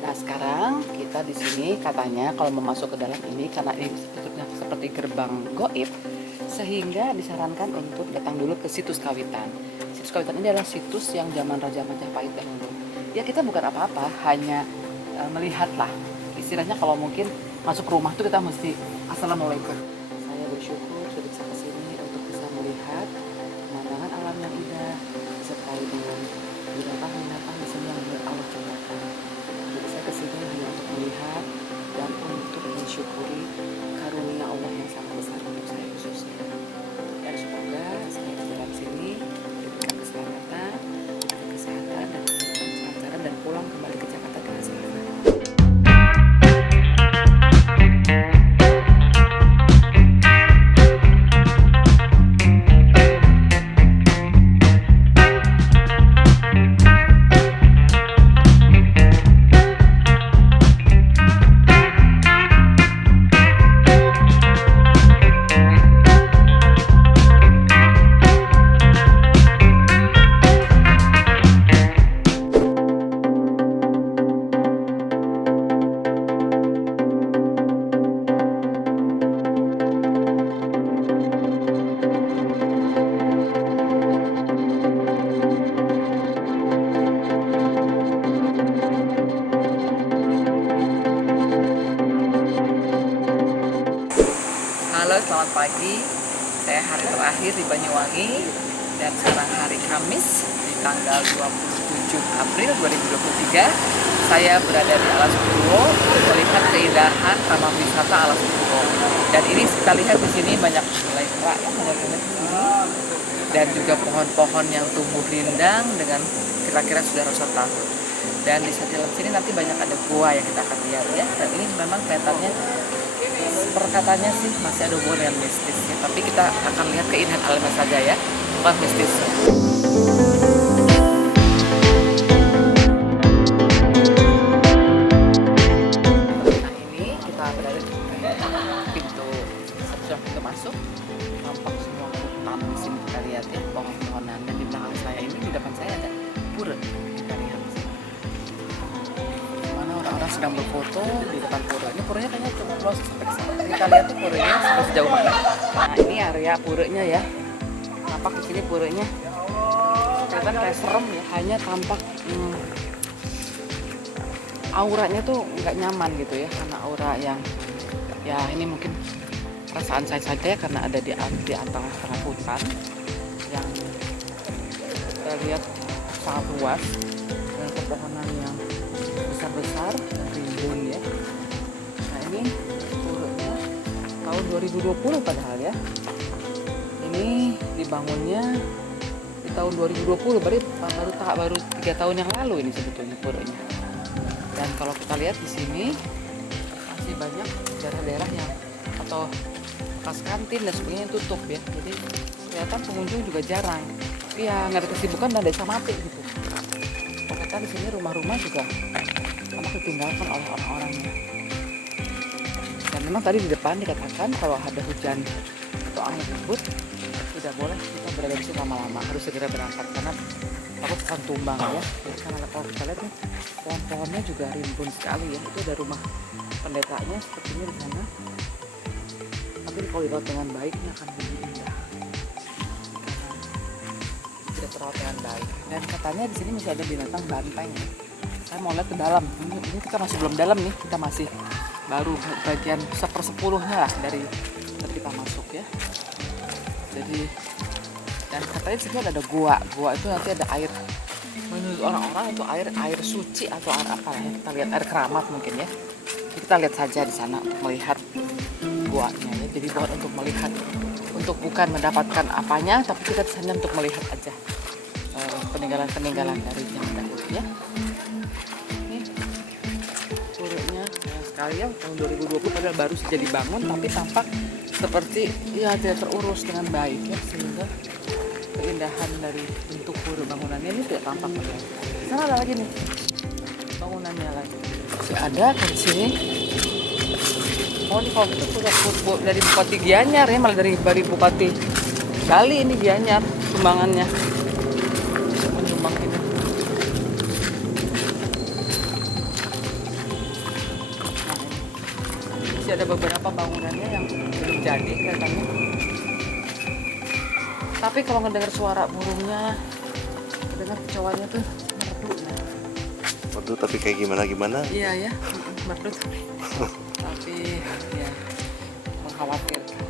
Nah sekarang kita di sini katanya kalau mau masuk ke dalam ini karena ini sebetulnya seperti gerbang goib, sehingga disarankan untuk datang dulu ke situs Kawitan. Situs Kawitan ini adalah situs yang zaman Raja Majapahit dahulu. Ya kita bukan apa-apa, hanya melihatlah. Istilahnya kalau mungkin masuk rumah tuh kita mesti assalamualaikum. Saya bersyukur sudah bisa kesini untuk bisa melihat pemandangan alam yang indah disertai dengan binatang-binatang di sini yang Allah ciptakan. Jadi saya kesini hanya untuk melihat dan untuk mensyukuri karunia Allah yang sangat besar untuk saya khususnya. Dan semoga saya di dalam sini diberikan keselamatan, kesehatan dan kelancaran dan pulang kembali ke Jakarta dengan selamat. Halo, selamat pagi. Saya hari terakhir di Banyuwangi dan sekarang hari Kamis di tanggal 27 April 2023. Saya berada di Alas Purwo untuk melihat keindahan taman wisata Alas Purwo. Dan ini kita lihat di sini banyak mulai kerak ya, banyak di sini. Dan juga pohon-pohon yang tumbuh rindang dengan kira-kira sudah ratusan tahun. Dan di dalam sini nanti banyak ada gua yang kita akan lihat ya. Dan ini memang kelihatannya perkataannya sih masih ada hubungan dengan mistis ya. Tapi kita akan lihat keindahan alamnya saja ya, bukan mistis. Nah ini kita berada di pintu pintu masuk. Tampak semua hutan di sini kita lihat ya, pohon-pohonan. Dan di belakang saya ini, di depan saya ada pura. Kita lihat di sini. Mana orang-orang sedang berfoto di depan pura. Ini puranya kayaknya cukup luas sampai ke sana. Kita lihat tuh puranya sampai sejauh mana. Nah ini area puranya ya. Tampak di sini puranya. Kelihatan kayak serem ya. Hanya tampak auranya tuh nggak nyaman gitu ya. Karena aura yang ya ini mungkin perasaan saya saja ya, karena ada di tengah hutan yang kita lihat sangat luas dengan pepohonan yang besar-besar dan rimbun ya. Nah ini puranya tahun 2020 padahal ya. Ini dibangunnya di tahun 2020, baru 3 tahun yang lalu ini sebetulnya puranya. Dan kalau kita lihat di sini masih banyak daerah-daerah yang atau bekas kantin dan sebagainya yang tutup ya. Jadi kelihatan pengunjung juga jarang. Tapi ya nggak ada kesibukan dan desa mati gitu. Ternyata di sini rumah-rumah juga tampak ditinggalkan oleh orang-orangnya. Dan memang tadi di depan dikatakan kalau ada hujan atau angin ribut tidak boleh kita berada di sini lama-lama, harus segera berangkat karena takut akan tumbang ya. Jadi karena kalau kita lihat nih pohon-pohonnya juga rimbun sekali ya. Itu ada rumah pendetanya sepertinya di sana. Tapi kalau dirawat dengan baik ini akan lebih indah. Karena tidak terawat dengan baik. Dan katanya di sini masih ada binatang banteng ya. Saya mau lihat ke dalam. Ini kita masih belum dalam nih. Kita masih baru bagian 1/10 lah dari kita masuk ya. Jadi dan katanya di sini ada gua. Gua itu nanti ada air. Menurut orang-orang itu air suci atau air apa ya? Kita lihat air keramat mungkin ya. Kita lihat saja di sana untuk melihat guanya ya. Jadi bukan untuk melihat, untuk bukan mendapatkan apanya, tapi kita hanya untuk melihat aja peninggalan-peninggalan dari zaman dahulu ya. Ini puranya sayang sekali ya, tahun 2020 padahal baru saja dibangun, tapi tampak seperti ya tidak terurus dengan baik ya, sehingga keindahan dari bentuk pura bangunannya ini tidak tampak lagi. Sana ada lagi nih bangunannya lagi. Masih ada di sini. Oh ini kalau itu dari Bupati Gianyar ya, malah dari Bupati Bali ini Gianyar sumbangannya. Menyumbang ini. masih ada beberapa bangunannya yang belum jadi kelihatannya. Tapi kalau ngedengar suara burungnya, dengar kicauannya tuh merdu. Merdu tapi kayak gimana? Iya ya, merdu tapi ya mengkhawatirkan.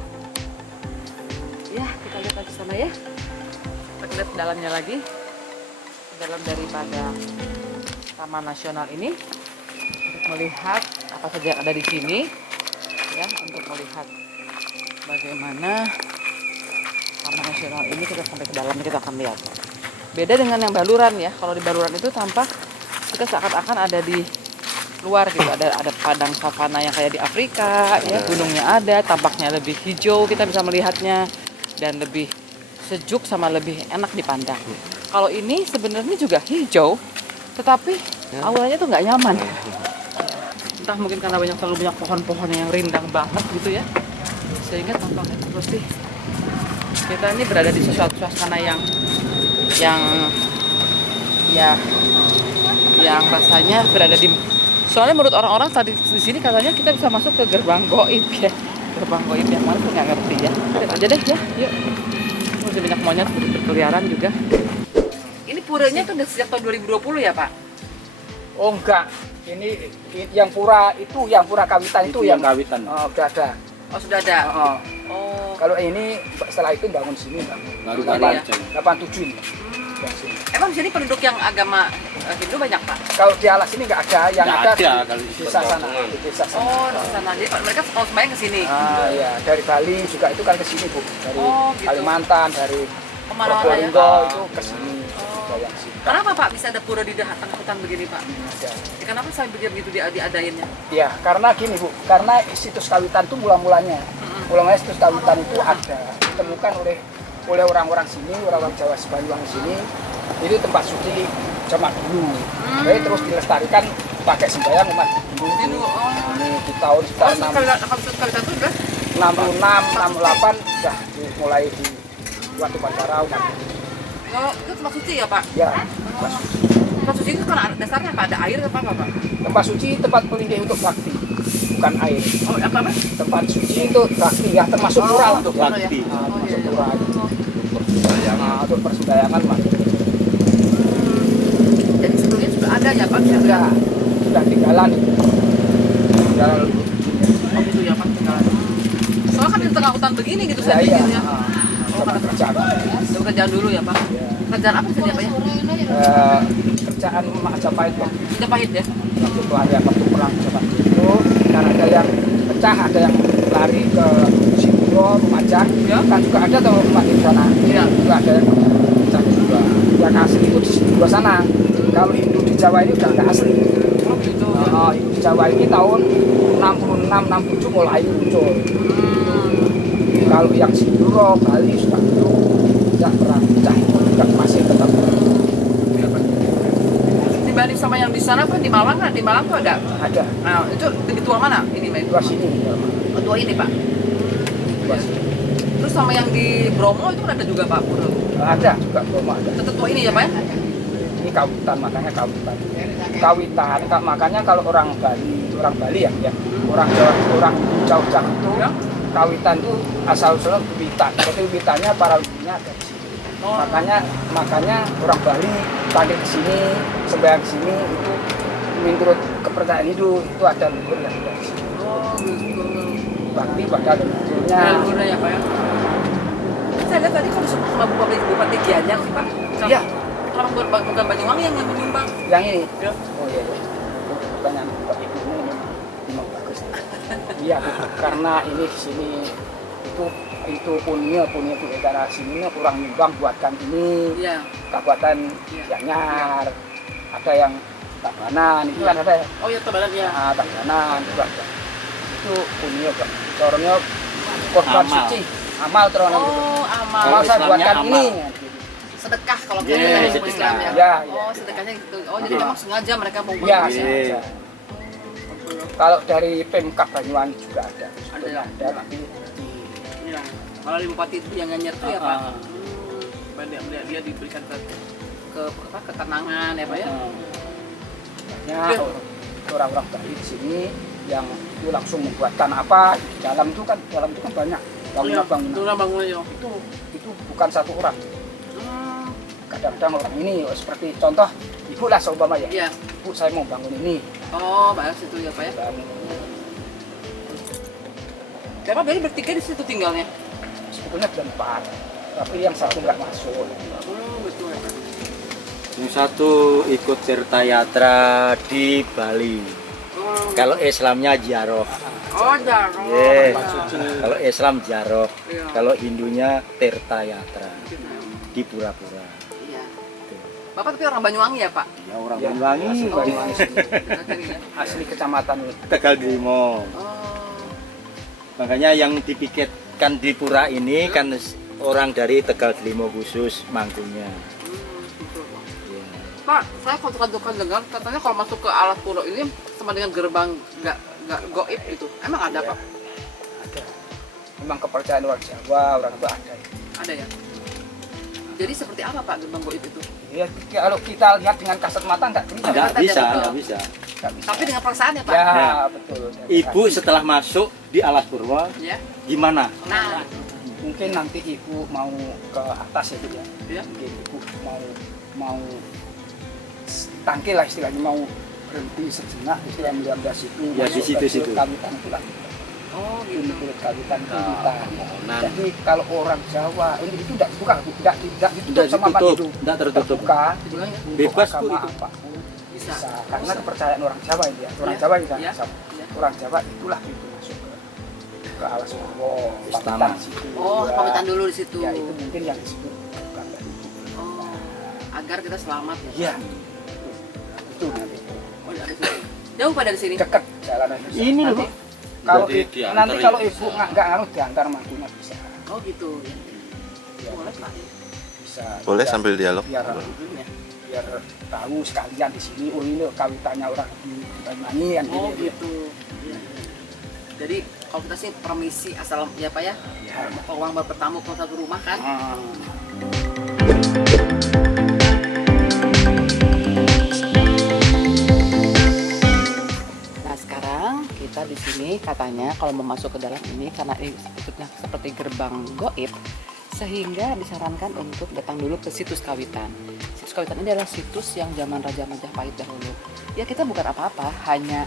Ya, kita lihat lagi sana ya. Kita lihat dalamnya lagi. Dalam daripada Taman Nasional ini untuk melihat apa saja yang ada di sini ya, untuk melihat bagaimana Taman Nasional ini. Kita sampai ke dalamnya, kita akan lihat. Beda dengan yang Baluran ya. Kalau di Baluran itu tampak kita seakan-akan ada di luar gitu, ada padang savana yang kayak di Afrika ya, gunungnya ada, tampaknya lebih hijau, kita bisa melihatnya dan lebih sejuk sama lebih enak dipandang. Kalau ini sebenarnya juga hijau, tetapi auranya tuh nggak nyaman. Entah mungkin karena terlalu banyak pohon-pohon yang rindang banget gitu ya, sehingga tampaknya seperti kita ini berada di suatu suasana yang rasanya berada di. Soalnya menurut orang-orang tadi di sini katanya kita bisa masuk ke gerbang goib ya. Gerbang goib yang mana tuh nggak ngerti ya. Lihat aja deh ya, yuk. Masih banyak monyet berkeliaran juga. Ini puranya tuh udah sejak tahun 2020 ya Pak? Oh enggak, ini yang pura itu, yang pura kawitan itu yang kawitan. Oh, udah ada. Oh sudah ada. Oh. Kalau ini setelah itu bangun sini Baru 87 ini. Emang di sini penduduk yang agama Hindu banyak Pak? Kalau di alas ini nggak ada, yang Nggak ada kalau di desa sana. Di desa sana. Oh di sana. Jadi mereka kalau sembahyang ke sini. Ya, dari Bali juga itu kan ke sini Bu. Dari gitu. Kalimantan, dari Kemana-mana ya? Probolinggo itu ke sini. Yang sini. Kenapa Pak bisa ada pura di tengah hutan begini Pak? Ya. Kenapa saya begitu diadainnya? Ya, karena gini Bu, karena situs kawitan itu mula-mulanya situs kawitan itu ada ditemukan oleh orang-orang sini, orang-orang Jawa Sebanyuwangi sini. Itu tempat suci zaman dulu. Jadi terus dilestarikan pakai sembahyang umat Hindu. Ini di tahun sekitar 66, 68 sudah mulai dibuat upacara umat Hindu. Oh, itu tempat suci ya Pak? Ya, tempat suci. Tempat suci itu karena dasarnya apa? Ada air apa Pak? Tempat suci tempat pelindung untuk bakti, bukan air. Oh, apa? Tempat suci itu bakti ya, termasuk pura untuk bakti. Termasuk pura untuk persembahyangan umat Hindu. Jadi sebelumnya sudah ada ya Pak? Sudah tinggalan. Tinggal. Oh gitu ya Pak, tinggalan. Soalnya kan di tengah hutan begini gitu saya Iya. pikir ya. Sama kerjaan. Udah kerjaan dulu ya Pak? Ya. Kerjaan apa kerjaan Pak ya? Kerjaan Majapahit Pak. Majapahit ya? Waktu pelarian waktu perang Majapahit itu, kan ada yang pecah, ada yang lari ke Singuro, Lumajang, kan juga ada tuh umat di sana. Iya. Juga ada yang pecah juga. Yang asli itu di dua sana. Kalau Hindu di Jawa ini udah nggak asli. Oh gitu. Hindu di Jawa ini tahun 66-67 mulai muncul. Kalau yang Singuro, Bali sudah itu tidak pernah pecah, itu juga masih tetap. Dibanding sama yang di sana kan di Malang kan? Di Malang tuh ada? Ada. Nah itu lebih tua mana? Ini Mbak? Dua sini. Oh, tua ini Pak? Dua sini. Terus sama yang di Bromo itu kan ada juga Pak? Ada juga Bromo ada. Tetap tua ini ya Pak ya? Ini kawitan, makanya kawitan. Kawitan, makanya kalau orang Bali ya, orang Jawa itu kawitan itu asal usulnya Witan. Jadi witannya para ujungnya ada di sini. Makanya orang Bali tadi di sini, sembahyang di sini itu menurut kepercayaan Hindu itu ada leluhur yang ada di sini. Oh gitu. Bakti pada leluhurnya. Leluhurnya ya Pak ya? Saya lihat tadi kalau sama Bupati Gianyar sih Pak. Iya. Orang bukan Banyuwangi yang menyumbang. Yang ini? Ya. Oh iya. Bukan yang Bapak Ibu ini memang bagus. Iya, karena ini di sini itu punya itu daerah sini kurang nyumbang buatkan ini. Iya. Kabupaten Gianyar. Ada yang Tabanan itu kan ada ya. Oh iya Tabanan ya. Nah, Tabanan juga ada. Itu punya Pak. Corongnya korban suci. Amal terus. Oh, amal. Amal saya buatkan ini. Sedekah kalau Yeah, kita Islam ya. Ya, Oh, sedekahnya gitu. Oh, jadi memang sengaja mereka mau buat Ya, gitu ya. sengaja. Kalau dari Pemkab Banyuwangi juga ada. Ada ya? Ada tapi Iya. Kalau di Bupati itu yang Gianyar itu ya Pak. Dia diberikan ke ketenangan ya Pak ya. ya, orang-orang Bali di sini yang itu langsung membuatkan apa di dalam itu kan banyak bangunan itu bukan satu orang. Kadang-kadang orang ini seperti contoh ibu lah seumpama ya. Iya. Ibu saya mau bangun ini. Oh, banyak situ ya Pak ya. Bangun. Bapak Beli bertiga di situ tinggalnya? Sebetulnya berempat, tapi yang satu nggak masuk. Betul ya Pak. Yang satu ikut Tirtayatra di Bali. Kalau Islamnya Ziarah. Oh, Jarot. Yeah. Kalau Islam Ziarah. Iya. Kalau Hindunya Tirtayatra di Pura-Pura. Iya. Bapak tapi orang Banyuwangi ya Pak? Ya orang Ya, Banyuwangi, asli Banyuwangi sini. Ya. Asli kecamatan Tegal Grimo. Oh. Makanya yang dipikirkan di Pura ini kan orang dari Tegal Grimo khusus mangkunya. Betul Pak. Ya. Pak, saya konsulkan dengar katanya kalau masuk ke Alas Puro ini sama dengan gerbang nggak goib gitu. Emang ada Ya. Pak? Ada. Memang kepercayaan orang Jawa, orang itu ada. Ada ya. Jadi seperti apa Pak gerbang goib itu? Ya, kalau kita lihat dengan kasat mata nggak kelihatan. Nggak ada, bisa, betul. nggak bisa. Nggak bisa. Tapi dengan perasaan ya Pak? Ya, Ya. betul. Ibu setelah masuk di Alas Purwo Ya. gimana? Nah, Mungkin nanti ibu mau ke atas ya Bu ya. ya. Mungkin ibu mau tangkil lah istilahnya, mau berhenti sejenak istilah melihat dari situ. Ya, masuk di situ-situ. ke kawitan itu lah. Oh Itu gitu. menurut kawitan itu kita. Mohonan. Jadi kalau orang Jawa ini itu tidak buka, tidak ditutup Tidak sama ditutup, itu. tidak tertutup. Terbuka. Dibilang ya? Untuk Bebas, Bu, agama itu. apapun Bisa. bisa. Karena kepercayaan orang Jawa ini ya. Orang Ya. Jawa ini Ya. Jawa. Ya. Orang Jawa itulah itu masuk ke Alas Purwo, Istana. pamitan situ. Oh, Ya. pamitan dulu di situ. Ya itu mungkin yang disebut bukan tadi. Oh, agar kita selamat ya. Iya. Itu nanti. Oh, dari situ. Jauh Pak dari sini? Dekat jalanan itu. Ini loh, Nanti Pak. kalau Jadi i- diantar nanti kalau ya ibu bisa. nggak nganu diantar mantunya bisa. Oh gitu. Ya, Boleh Pak. bisa. Boleh Biar- sambil dialog? biar Ya. biar tahu sekalian di sini oh ini loh kawitannya orang di Banyuwangi kan Oh gitu. gitu. Iya. Jadi kalau kita sih permisi asal ya Pak ya. Ya. Orang bertamu ke satu rumah kan. Nah sekarang kita di sini katanya kalau mau masuk ke dalam ini karena ini bentuknya seperti gerbang goib, sehingga disarankan untuk datang dulu ke situs kawitan. Situs kawitan ini adalah situs yang zaman Raja Majapahit dahulu. Ya kita bukan apa-apa, hanya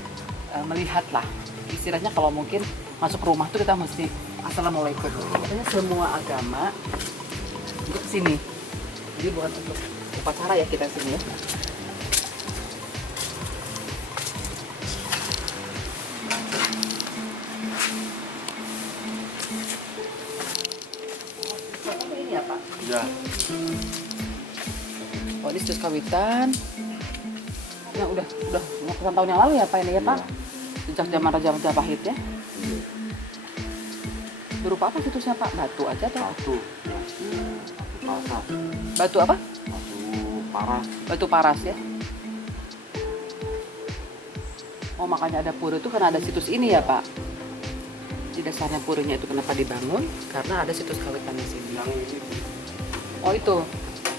melihatlah. Istilahnya kalau mungkin masuk ke rumah tuh kita mesti assalamualaikum. Katanya semua agama untuk sini. Jadi bukan untuk upacara ya kita sini ya. Ini ya Pak. Ya. Oh ini situs kawitan. Yang udah ratusan tahun yang lalu ya Pak ini ya Pak. Sejak zaman Raja Majapahit ya. Berupa apa situsnya Pak? Batu aja atau? Batu apa? Batu paras ya. Oh makanya ada pura itu karena ada situs ini ya Pak. Di dasarnya puranya itu kenapa dibangun? Karena ada situs kawitan di sini. Oh itu,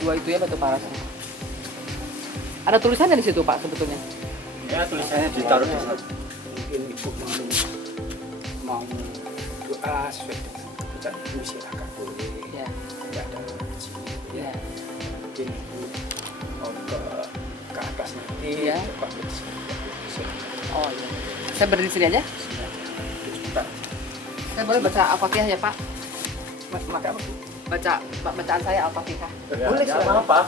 dua itu ya batu parasnya. Ada tulisannya di situ Pak sebetulnya. Ya tulisannya ditaruh di sana. Mungkin ibu mau doa sesuai dengan keputusan ibu silakan boleh. Ya. Tidak ada di sini. Ya. Mungkin ibu mau ke atas nanti. Iya. Coba di sini. Silakan. Oh iya. Saya berdiri sini aja. Sebentar. Saya boleh baca Al-Fatihah ya Pak? Maka apa? Bacaan saya Al-Fatihah. Boleh Ya, silakan. apa?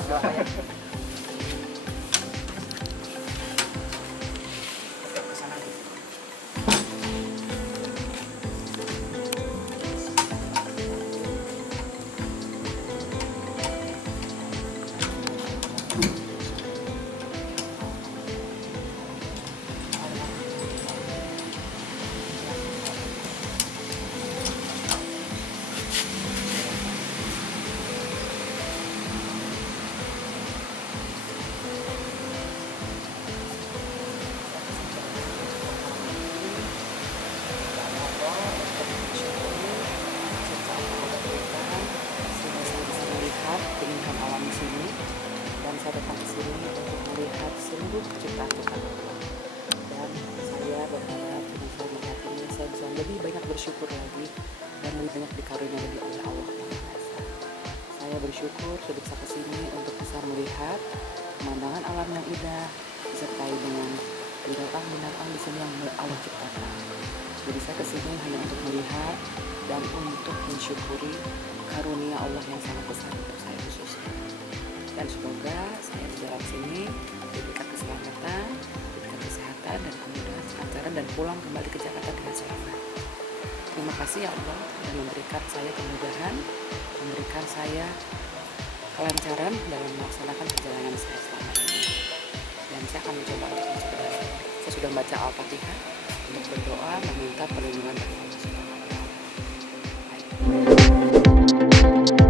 lebih banyak bersyukur lagi dan lebih banyak dikaruniai oleh Allah yang Maha Esa. Saya bersyukur sudah bisa kesini untuk bisa melihat pemandangan alam yang indah disertai dengan binatang-binatang di sini yang Allah ciptakan. Jadi saya kesini hanya untuk melihat dan untuk mensyukuri karunia Allah yang sangat besar untuk saya khususnya. Dan semoga saya di dalam sini diberikan keselamatan, diberikan kesehatan dan kemudahan kelancaran dan pulang kembali ke Jakarta dengan selamat. Terima kasih ya Allah yang memberikan saya kemudahan, memberikan saya kelancaran dalam melaksanakan perjalanan saya selama ini. Dan saya akan mencoba untuk masuk ke dalam. Saya sudah baca Al-Fatihah untuk berdoa meminta perlindungan dari Allah Subhanahu wa Ta'ala. Baik.